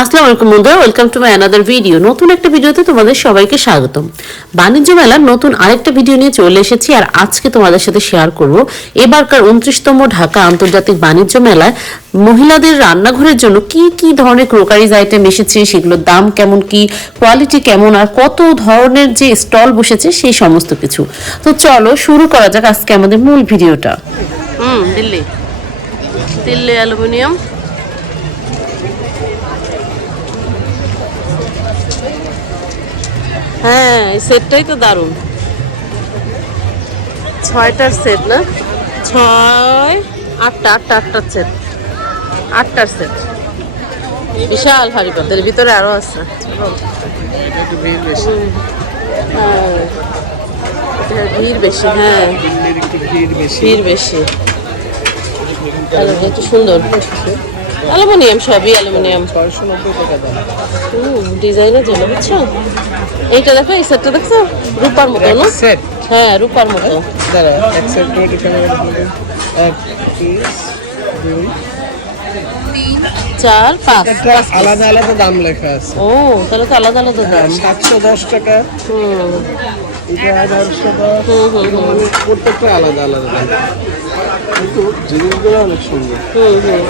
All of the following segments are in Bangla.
আসসালামু আলাইকুম বন্ধুরা welcome to my another video নতুন একটা ভিডিওতে তোমাদের সবাইকে স্বাগতম। বাণিজ্য মেলার নতুন আরেকটা ভিডিও নিয়ে চলে এসেছি আর আজকে তোমাদের সাথে শেয়ার করব এবারকার উনত্রিশতম ঢাকা আন্তর্জাতিক বাণিজ্য মেলায় মহিলাদের রান্নাঘরের জন্য কি কি ধরনের ক্রোকারিজ আইটেম এসেছে, সেগুলোর দাম কেমন, কি কোয়ালিটি কেমন, আর কত ধরনের যে স্টল বসেছে, সেই সমস্ত কিছু। তো চলো শুরু করা যাক আজকে আমাদের মূল ভিডিওটা হুম, দিল্লি। দিল্লি অ্যালুমিনিয়াম। হ্যাঁ এই সেটটাই তো দারুণ। ছয়টার সেট না? ছয় আটটা আটটা আটটার সেট। আটটার সেট। বিশাল হাড়ি পাতের ভিতরে আরও আছে। ভিড় বেশি হ্যাঁ ভিড় বেশি হ্যাঁ। ভিড় বেশি। ভিড় বেশি। একটু সুন্দর। অ্যালুমিনিয়াম সবই অ্যালুমিনিয়াম। ছয়শো নব্বই টাকা দাম হুম ডিজাইনের জন্য বুঝছ? এইটা দেখো এই সেটটা দেখছ? রূপার মতো না? সেট হ্যাঁ রূপার মতো। দাঁড়া এক সেট করে এক পিস দুই। চার পাঁচ। আলাদা আলাদা দাম লেখা আছে। ও তাহলে তো আলাদা আলাদা দাম। সাতশো দশ টাকা। হুম। এটা এগারোশো দশ। মানে প্রত্যেকটা আলাদা আলাদা দাম। কিন্তু জিনিসগুলো অনেক সুন্দর। হুম হুম।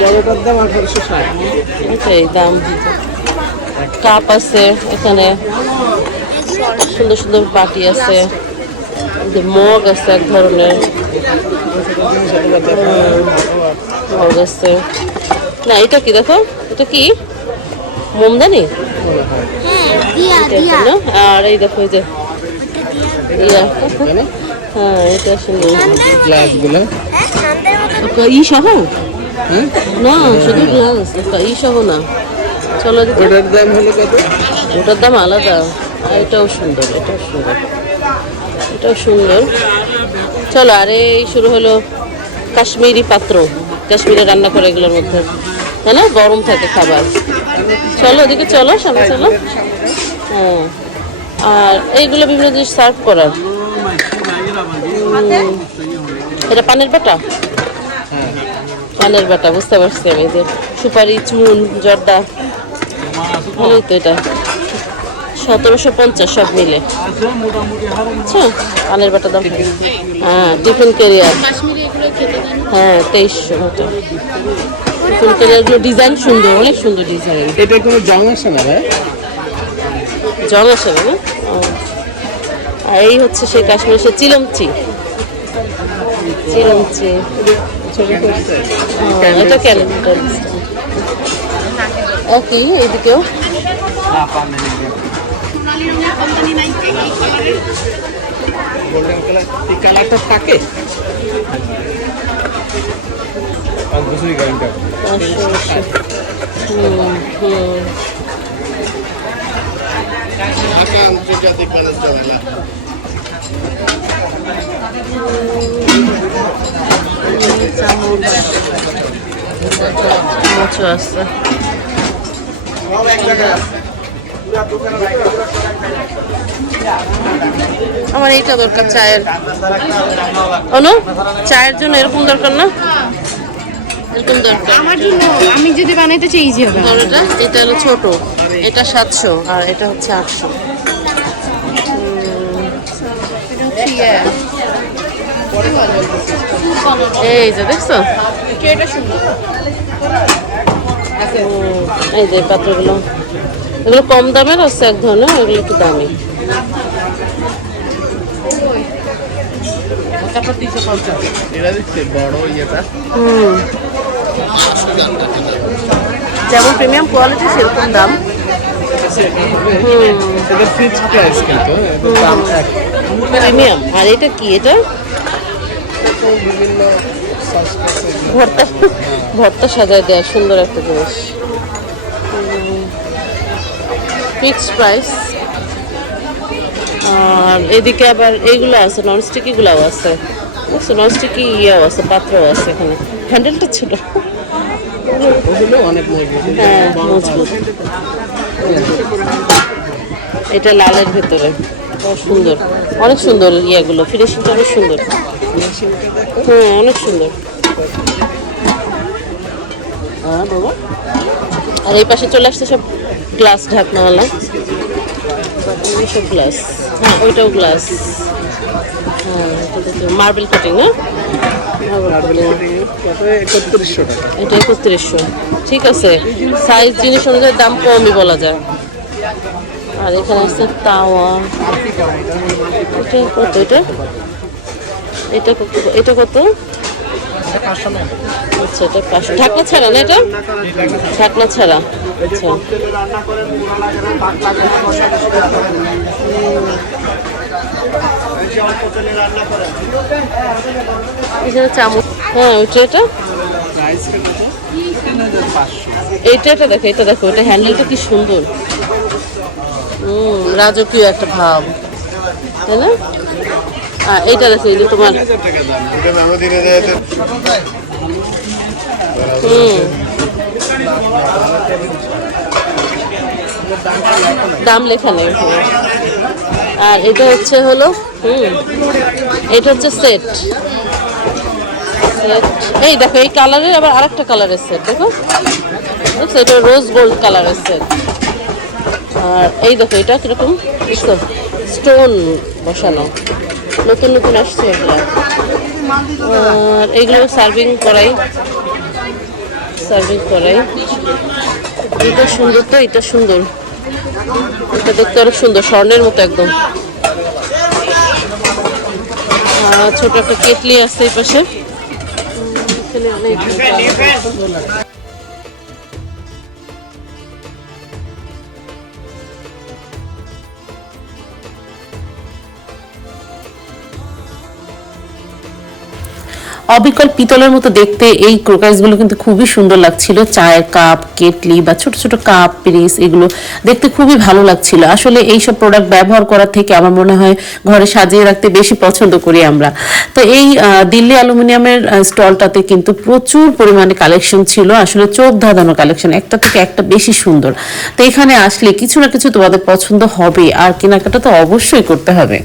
বড়টার দাম আঠারোশো ষাট। এটাই দাম। কাপ আছে এখানে। সুন্দর সুন্দর বাটি আছে। মগ আছে এক ধরনের। মগ আছে। না এটা কি দেখো? এটা কি? মোমদানি? আর এই দেখো এই যে হ্যাঁ এটা সুন্দর। গ্লাসগুলো। ই সহ? না শুধু গ্লাস ই সহ না। চলো ওটার দাম হলো কত? ওটার দাম আলাদা। আর এটাও সুন্দর এটাও সুন্দর। এটাও সুন্দর। চলো আরে এই শুরু হলো কাশ্মীরি পাত্র। কাশ্মীরে রান্না করে এগুলোর মধ্যে। তাই না? গরম থাকে খাবার। চলো ওদিকে চলো সামনে চলো। হ্যাঁ। আর এইগুলো বিভিন্ন জিনিস সার্ভ করার। এটা পানের বাটা? হ্যাঁ পানের বাটা বুঝতে পারছি আমি যে সুপারি চুন জর্দা ভালোই তো এটা। সতেরোশো পঞ্চাশ সব মিলে। আচ্ছা পানের বাটা দাম হ্যাঁ টিফিন ক্যারিয়ার হ্যাঁ তেইশশো মতো। টিফিন ক্যারিয়ারগুলো ডিজাইন সুন্দর অনেক সুন্দর ডিজাইন। এটা কোনো জং আসে না ভাই? জং আসে না? আর এই হচ্ছে সেই কাশ্মীর সে চিলমচি। চিলমচি। ছবি করছে ও, এটা ক্যালেন্ডার একই এইদিকেও গোল্ডেন কালার এই কালারটা থাকে অবশ্যই গাড়িটা হুম হুম ঢাকা আন্তর্জাতিক বাণিজ্য মেলা চামচ আছে। আমার এইটা দরকার চায়ের। অনু চায়ের জন্য এরকম দরকার না? এরকম দরকার। আমার জন্য আমি যদি বানাইতে চাই ইজি হবে। ধরোটা এটা হলো ছোট এটা সাতশো আর এটা হচ্ছে আটশো। এই যে দেখছ এই যে পাত্রগুলো। এগুলো কম দামের আছে এক ধরনের এগুলো একটু দামি। যেমন প্রিমিয়াম কোয়ালিটি সেরকম দাম। হুম। প্রিমিয়াম। আর এটা কি? এটা ভর্তা। ভর্তা সাজায় দেওয়ার সুন্দর একটা জিনিস। ফিক্সড প্রাইস আর এদিকে আবার এইগুলো আছে নন স্টিকিগুলোও আছে। বুঝছ? নন স্টিকি ইয়েও আছে, পাত্রও আছে এখানে। হ্যান্ডেলটা ছিল। হ্যাঁ এটা লালের ভেতরে। সুন্দর। অনেক সুন্দর ইয়েগুলো। ফিনিশিংটা অনেক সুন্দর। হ্যাঁ অনেক সুন্দর। হ্যাঁ বাবা আর এই পাশে চলে আসছে সব গ্লাস ঢাকনাওয়ালা। সব গ্লাস। হ্যাঁ ওইটাও গ্লাস। হ্যাঁ মার্বেল কাটিং না? এটা একত্রিশশো। ঠিক আছে। সাইজ জিনিস অনুযায়ী দাম কমই বলা যায়। আর এখানে আছে তাওয়া এটা কত এটা? এটা এটা কত? আচ্ছা এটা ছাড়া এটা? ছাড়া। আচ্ছা। এখানে হ্যাঁ ওইটা এটা? এইটা এটা দেখো এটা দেখো, এটা হ্যান্ডেলটা কি সুন্দর। হুম, রাজকীয় একটা ভাব। তাই না? আর এইটা দেখো, এই যে তোমার হুম। দাম লেখা নেই। আর এটা হচ্ছে হলো, হুম, এটা হচ্ছে সেট এই দেখো, এই কালারের আবার আরেকটা কালারের সেট দেখো। এটা রোজ গোল্ড কালারের সেট আর এই দেখো, এটা কীরকম? স্টোন বসানো। নতুন নতুন আসছে এগুলো। আর এইগুলো সার্ভিং করাই। সার্ভিং করাই। এটা সুন্দর তো, এটা সুন্দর। এটা দেখতে অনেক সুন্দর, স্বর্ণের মতো একদম। ছোট একটা কেটলি আছে এই পাশে। অনেক অবিকল পিতলের মতো দেখতে এই ক্রোকাইসগুলো কিন্তু খুবই সুন্দর লাগছিল। চায়ের কাপ, কেটলি বা ছোট ছোট কাপ, পিরিস এগুলো দেখতে খুবই ভালো লাগছিল। আসলে এই সব প্রোডাক্ট ব্যবহার করার থেকে আমার মনে হয় ঘরে সাজিয়ে রাখতে বেশি পছন্দ করি আমরা। তো এই দিল্লি অ্যালুমিনিয়ামের স্টলটাতে কিন্তু প্রচুর পরিমাণে কালেকশন ছিল। আসলে চোখ ধাঁধানো কালেকশন একটা থেকে একটা বেশি সুন্দর। তো এখানে আসলে কিছু না কিছু তোমাদের পছন্দ হবে আর কেনাকাটা তো অবশ্যই করতে হবে।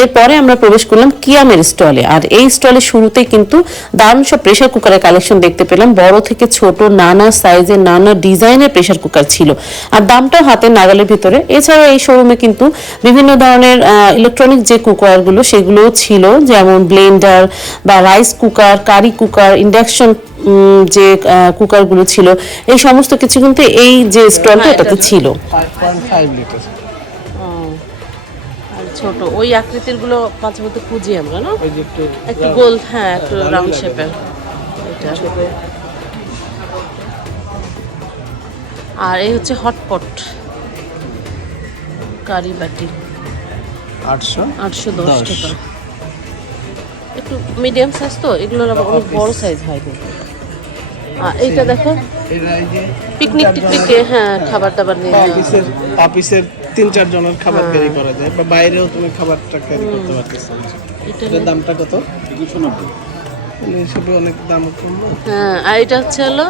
এরপরে আমরা প্রবেশ করলাম কিয়ামের স্টলে। আর এই স্টলে শুরুতে কিন্তু দারুণ সব প্রেশার কুকারের কালেকশন দেখতে পেলাম। বড় থেকে ছোট নানা সাইজের নানা ডিজাইনের প্রেশার কুকার ছিল। আর দামটাও হাতের নাগালের ভিতরে। এছাড়া এই শোরুমে কিন্তু বিভিন্ন ধরনের ইলেকট্রনিক যে কুকারগুলো সেগুলোও ছিল। যেমন ব্লেন্ডার বা rice cooker curry cooker induction যে কুকারগুলো ছিল। এই সমস্ত কিছু কিন্তু এই যে স্টলটা এটাতে ছিল। লিটার ছোট। ওই আকৃতিরগুলো মাঝে মধ্যে খুঁজি আমরা না? একটু গোল হ্যাঁ একটু রাউন্ড শেপের এটা আর এই হচ্ছে হটপট কারি বাটি। আটশো? আটশো দশ। টাকা। একটু মিডিয়াম সাইজ তো এগুলোর আবার অনেক বড় সাইজ হয় কিন্তু। আর এইটা দেখো। পিকনিক টিকনিকে হ্যাঁ খাবার দাবার নিয়ে অফিসের অফিসের তিন চার জনের খাবার ক্যারি করা যায় বা বাইরেও তুমি খাবারটা ক্যারি করতে পারতেছো। এটা এটার দামটা কত? দুশো নব্বই। হিসেবে অনেক দাম কম হ্যাঁ আর এটা হচ্ছে হলো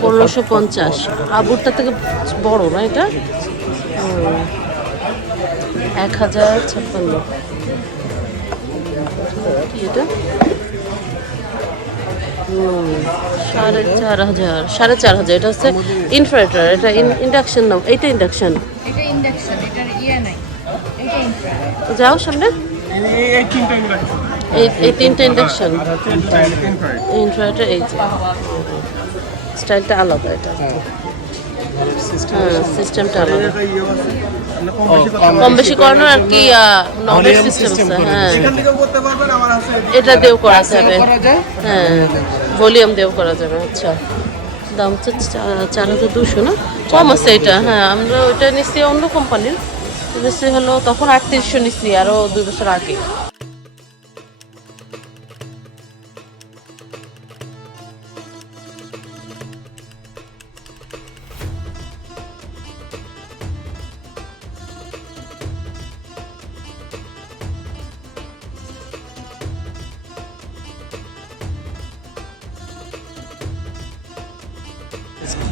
পনেরোশো পঞ্চাশ। আবুরটা থেকে বড় না এটা? এক হাজার ছাপ্পান্ন। কি এটা? সাড়ে চার হাজার সাড়ে চার হাজার। এটা হচ্ছে ইনফ্রারেটার এটা ইন্ডাকশন নাও। এইটা ইন্ডাকশন এটা ইন্ডাকশন যাও সামনে। এই তিনটা ইন্ডাকশন এই যে। স্টাইলটা আলাদা এটা। হ্যাঁ। হ্যাঁ সিস্টেমটা আলাদা। কম বেশি করানোর আর কি সিস্টেম হ্যাঁ। করতে পারবেন আমার আছে। এটা দিয়েও করা যাবে। হ্যাঁ। ভলিউম দিয়েও করা যাবে আচ্ছা। দাম হচ্ছে চার হাজার দুশো না? কম আছে এটা হ্যাঁ আমরা ওইটা নিচ্ছি অন্য কোম্পানির নিচ্ছি হলো তখন আটত্রিশশো নিচ্ছি আরও দুই বছর আগে।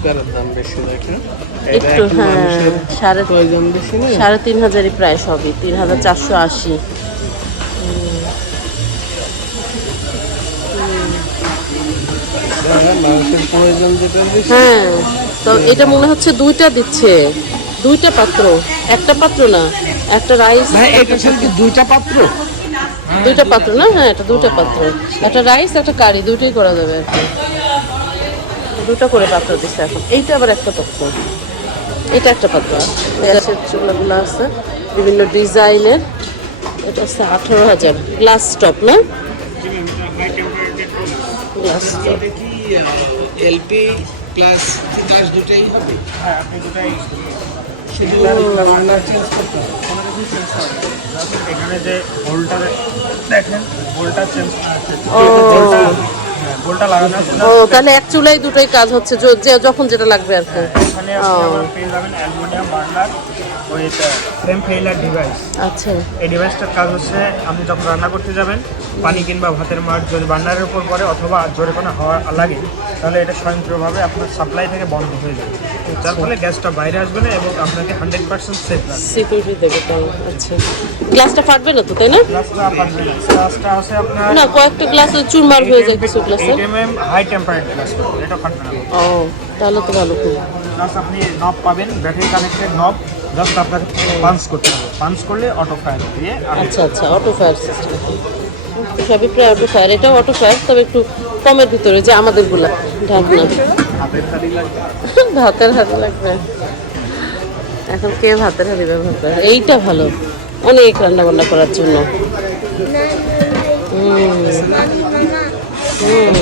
চুপকারের দাম বেশি দেখেন একটু হ্যাঁ সাড়ে কয়জন বেশি না সাড়ে তিন হাজারই প্রায় সবই তিন হাজার চারশো আশি। হ্যাঁ, হ্যাঁ, হ্যাঁ তো এটা মনে হচ্ছে দুইটা দিচ্ছে। দুইটা পাত্র একটা পাত্র না একটা রাইস দুইটা পাত্র। দুইটা পাত্র না? হ্যাঁ এটা দুইটা পাত্র। একটা রাইস একটা কারি দুইটাই করা যাবে আর কি। দুটো করে পাত্র দিচ্ছে এখন। এইটা আবার একটা পাত্র। এটা একটা পাত্র। গ্যাসের চুলাগুলো আছে বিভিন্ন ডিজাইনের। এটা হচ্ছে আঠারো হাজার। গ্লাস টপ না? Glass top. LP plus Titas দুটোই? হবে হ্যাঁ আপনি দুটাই use করতে পারেন। শুধু রান্না চেঞ্জ করতে হবে। কোনো কিছু চেঞ্জ হবে এখানে যে হোলটা দেখেন হোলটা চেঞ্জ হোলটা ও তাহলে এক চুলাই দুটোই কাজ হচ্ছে যখন যেটা লাগবে আর কি। এখানে আপনি পেয়ে যাবেন অ্যালুমিনিয়াম বার্নার। ওই ফ্লেম ফেইলার ডিভাইস আচ্ছা। এই ডিভাইসটার কাজ হচ্ছে আপনি যখন রান্না করতে যাবেন পানি কিংবা ভাতের মার যদি বার্নারের উপর পড়ে অথবা জোরে কোনো হাওয়া লাগে তাহলে এটা স্বয়ংক্রিয়ভাবে আপনার সাপ্লাই থেকে বন্ধ হয়ে যাবে। যার ফলে গ্যাসটা বাইরে আসবে না এবং আপনাকে হান্ড্রেড পার্সেন্ট সেফ সিকিউরিটি দেবে আচ্ছা। গ্লাসটা ফাটবে না তো তাই না? গ্লাসটা পারবে না। গ্লাসটা হচ্ছে আপনার না কয়েকটা গ্লাস চুরমার হয়ে যায় কিছু গ্লাসে eight M M high tempered glass এটা ফাটবে না। ও তাহলে তো ভালো খুব। প্লাস আপনি নব পাবেন ব্যাটারি কানেক্টেড নব জাস্ট আপনাকে পাঞ্চ করতে হবে। পাঞ্চ করলে অটো ফায়ার দিয়ে আচ্ছা আচ্ছা অটো ফায়ার সিস্টেম সবই প্রায় অটো ফায়ার এটাও অটো ফায়ার তবে একটু কমের ভিতরে যে আমাদেরগুলা ঢাকনা। ভাতের হাতে লাগবে। এখন কে ভাতের হাতে ব্যবহার করে? এইটা ভালো। অনেক রান্না বান্না করার জন্য। হুম। হুম।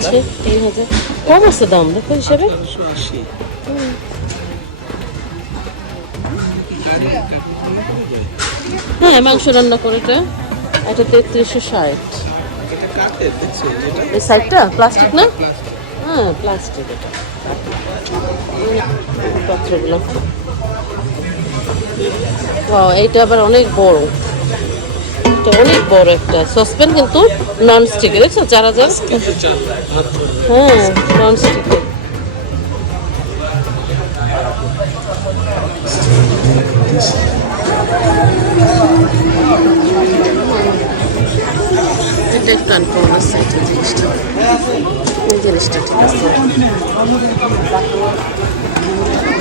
হচ্ছে তিন হাজার কম আছে দাম, দেখো হিসাবে। হ্যাঁ মাংস রান্না করে এটা এটা তেত্রিশশো ষাট। এই সাইডটা? প্লাস্টিক না? হ্যাঁ প্লাস্টিক এটা। পাত্রগুলো। এইটা আবার অনেক বড়। এটা অনেক বড় একটা সসপ্যান কিন্তু নন স্টিক দেখছ চাল ভাত হ্যাঁ নন জিনিসটা। জিনিসটা ঠিক আছে।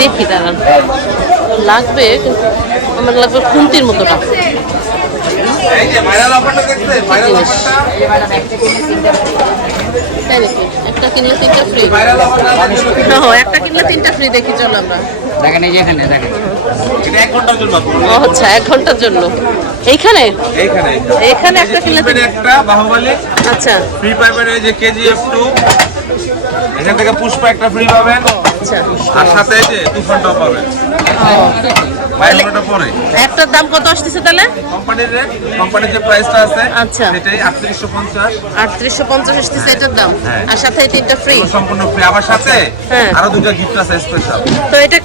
দেখি দাঁড়ান। লাগবে আমার লাগবে খুন্তির মতোটা? একটা কিনলে তিনটা ফ্রি একটা কিনলে তিনটা ফ্রি দেখি চলো আমরা। দেখেন এই যে এখানে দেখেন। এটা এক ঘণ্টার জন্য ও আচ্ছা এক ঘণ্টার জন্য। এইখানে? এইখানে এখানে একটা কিনলে একটা বাহুবলী আচ্ছা। ফ্রি পাবেন এই যে কেজিএফ টু এখান থেকে পুষ্পা একটা ফ্রি পাবেন। আচ্ছা। আর সাথে এই যে তুফানটাও পাবেন। একটার দাম কত আসতেছে তাহলে? কোম্পানির কোম্পানির যে প্রাইসটা আছে আচ্ছা। পঞ্চাশ। আটত্রিশশো পঞ্চাশ আসতেছে এটার দাম। হ্যাঁ। আর সাথে এই তিনটা ফ্রি সম্পূর্ণ ফ্রি আবার সাথে হ্যাঁ। আরও দুটো গিফট আছে স্পেশাল তো এটা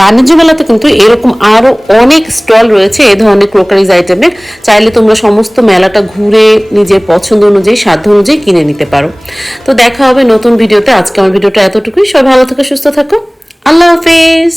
বাণিজ্য মেলাতে কিন্তু এরকম আরও অনেক স্টল রয়েছে এ ধরনের ক্রোকারিজ আইটেমের। চাইলে তোমরা সমস্ত মেলাটা ঘুরে নিজের পছন্দ অনুযায়ী, সাধ্য অনুযায়ী কিনে নিতে পারো। তো দেখা হবে নতুন ভিডিওতে। আজকে আমার ভিডিওটা এতটুকুই। সবাই ভালো থাকো, সুস্থ থাকো। আল্লাহ হাফেজ।